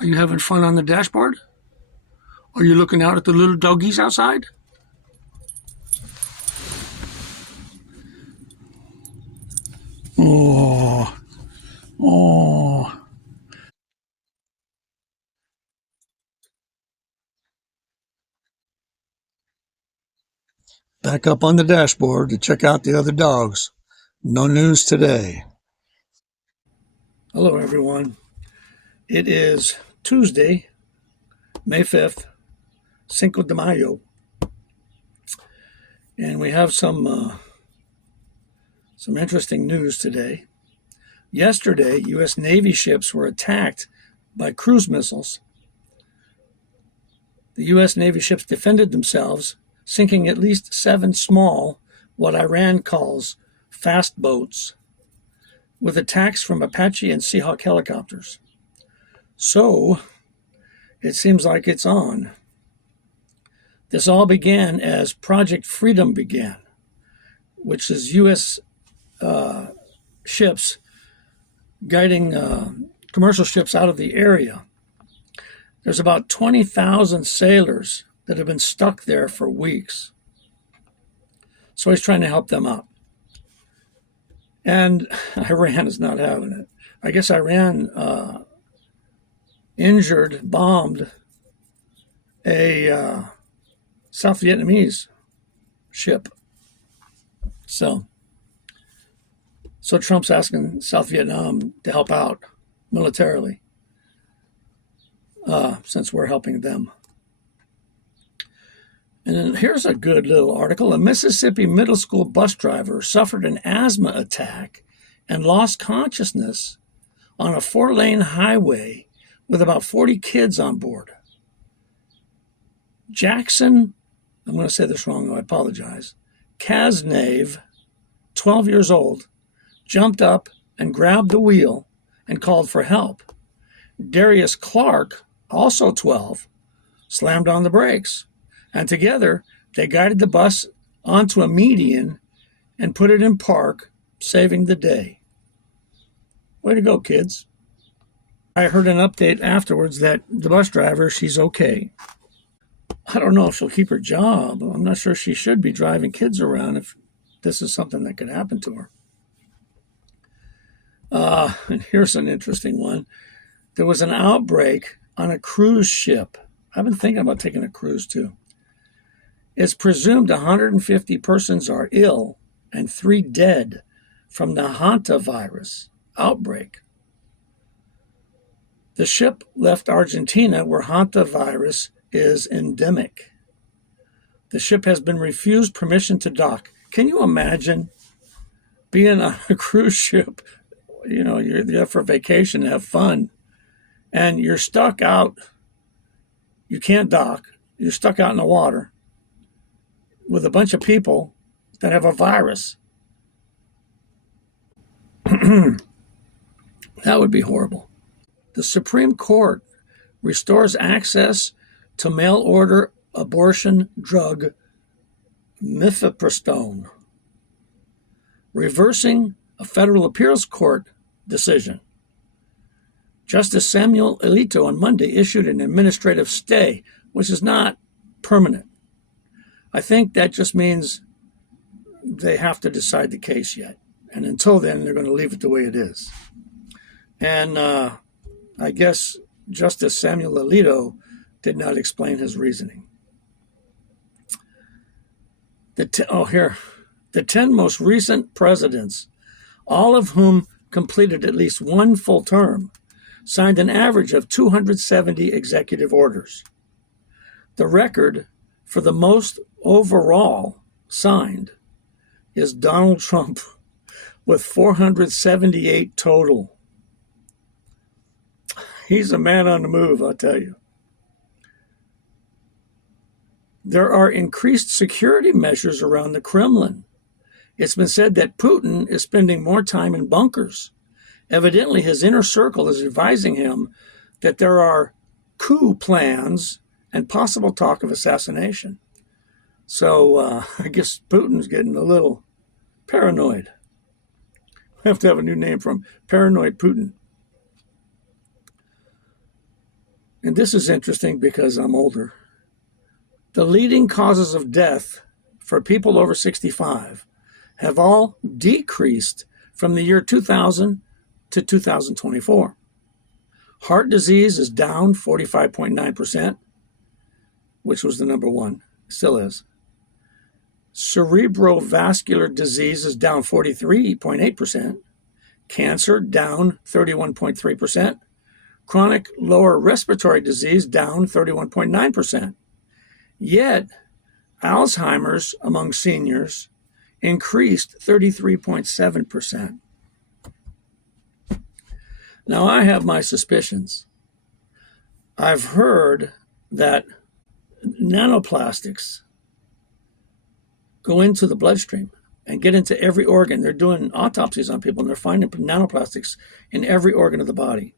Are you having fun on the dashboard? Are you looking out at the little doggies outside? Oh, oh. Back up on the dashboard to check out the other dogs. No news today. Hello, everyone. It is Tuesday, May 5th, Cinco de Mayo, and we have some interesting news today. Yesterday, U.S. Navy ships were attacked by cruise missiles. The U.S. Navy ships defended themselves, sinking at least 7 small, what Iran calls fast boats, with attacks from Apache and Seahawk helicopters. So, it seems like it's on. This all began as Project Freedom began, which is U.S. ships guiding commercial ships out of the area. There's about 20,000 sailors that have been stuck there for weeks. So he's trying to help them out. And Iran is not having it. I guess Iran bombed a South Vietnamese ship. So Trump's asking South Vietnam to help out militarily, since we're helping them. And then here's a good little article. A Mississippi middle school bus driver suffered an asthma attack and lost consciousness on a 4-lane highway with about 40 kids on board. Jackson, I'm going to say this wrong, I apologize, Kaznave, 12 years old, jumped up and grabbed the wheel and called for help. Darius Clark, also 12, slammed on the brakes, and together they guided the bus onto a median and put it in park, saving the day. Way to go, kids. I heard an update afterwards that the bus driver, she's okay. I don't know if she'll keep her job. I'm not sure she should be driving kids around if this is something that could happen to her. And here's an interesting one. There was an outbreak on a cruise ship. I've been thinking about taking a cruise too. It's presumed 150 persons are ill and 3 dead from the hantavirus outbreak. The ship left Argentina, where hantavirus is endemic. The ship has been refused permission to dock. Can you imagine being on a cruise ship? You know, you're there for vacation, have fun, and you're stuck out. You can't dock. You're stuck out in the water with a bunch of people that have a virus. That would be horrible. The Supreme Court restores access to mail-order abortion drug mifepristone, reversing a federal appeals court decision. Justice Samuel Alito on Monday issued an administrative stay, which is not permanent. I think that just means they have to decide the case yet. And until then, they're going to leave it the way it is. And I guess Justice Samuel Alito did not explain his reasoning. The 10 most recent presidents, all of whom completed at least one full term, signed an average of 270 executive orders. The record for the most overall signed is Donald Trump with 478 total. He's a man on the move, I'll tell you. There are increased security measures around the Kremlin. It's been said that Putin is spending more time in bunkers. Evidently, his inner circle is advising him that there are coup plans and possible talk of assassination. So I guess Putin's getting a little paranoid. We have to have a new name for him, Paranoid Putin. and this is interesting because I'm older, the leading causes of death for people over 65 have all decreased from the year 2000 to 2024. Heart disease is down 45.9%, which was the number one, still is. Cerebrovascular disease is down 43.8%. Cancer down 31.3%. Chronic lower respiratory disease down 31.9%. Yet, Alzheimer's among seniors increased 33.7%. Now, I have my suspicions. I've heard that nanoplastics go into the bloodstream and get into every organ. They're doing autopsies on people, and they're finding nanoplastics in every organ of the body.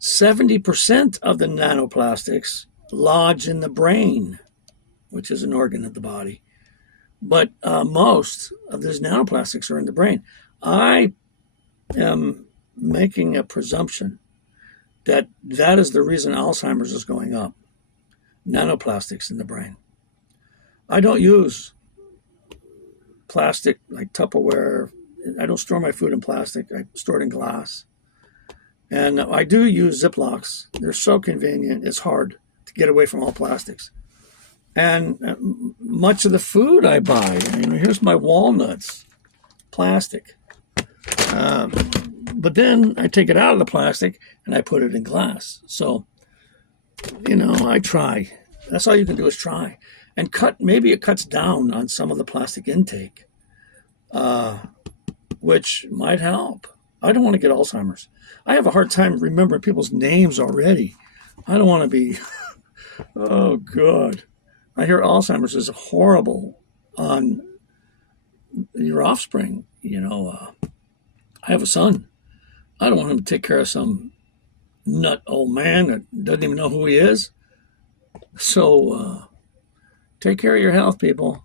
70% of the nanoplastics lodge in the brain, which is an organ of the body. But most of these nanoplastics are in the brain. I am making a presumption that that is the reason Alzheimer's is going up. Nanoplastics in the brain. I don't use plastic like Tupperware. I don't store my food in plastic. I store it in glass. And I do use Ziplocs. They're so convenient. It's hard to get away from all plastics. And much of the food I buy, here's my walnuts, plastic. But then I take it out of the plastic and I put it in glass. So, I try. That's all you can do is try. And maybe it cuts down on some of the plastic intake, which might help. I don't want to get Alzheimer's. I have a hard time remembering people's names already. I don't want to be, oh, God. I hear Alzheimer's is horrible on your offspring. I have a son. I don't want him to take care of some nut old man that doesn't even know who he is. So take care of your health, people.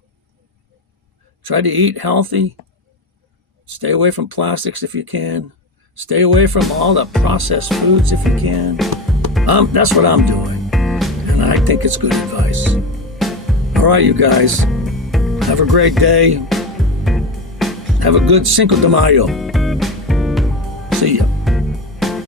Try to eat healthy. Stay away from plastics if you can. Stay away from all the processed foods if you can. That's what I'm doing, and I think it's good advice. All right, you guys. Have a great day. Have a good Cinco de Mayo.